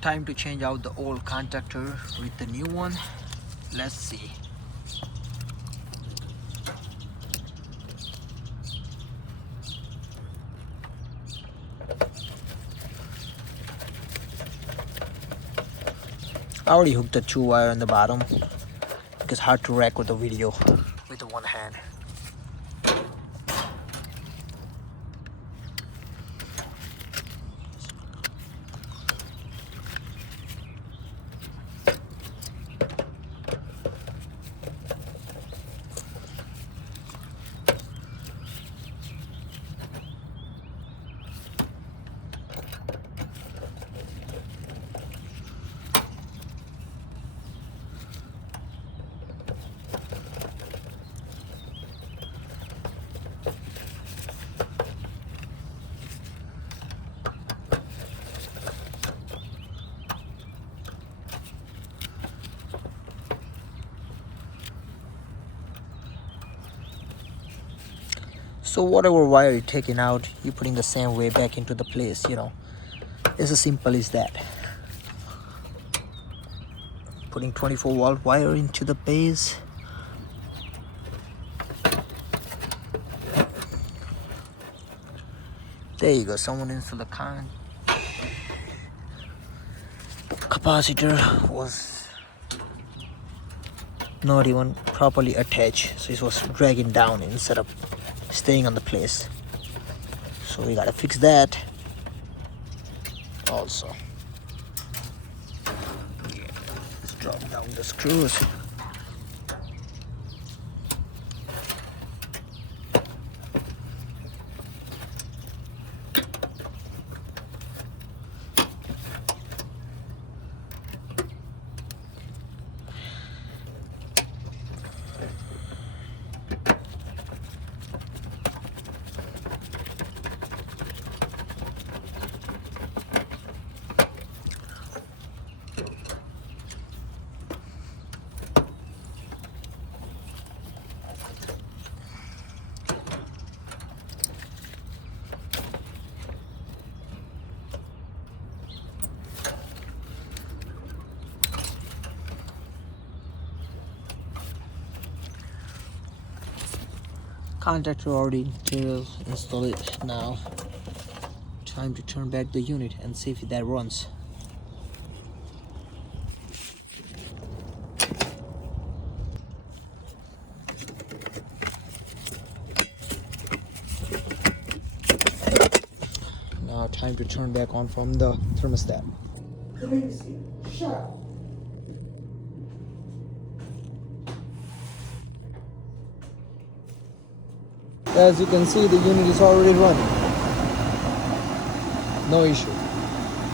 Time to change out the old contactor with the new one. Let's see. I already hooked the 2 wire on the bottom because it's hard to rack with the video with the one hand. So whatever wire you're taking out, you're putting the same way back into the place, you know. It's as simple as that. Putting 24-volt wire into the base. There you go, someone installed the capacitor was not even properly attached, so it was dragging down instead of staying on the place. So we gotta fix that also. Let's drop down the screws. Contactor already installed now. Time to turn back the unit and see if that runs. Now time to turn back on from the thermostat. Crazy. Shut up. As you can see, the unit is already running. No issue.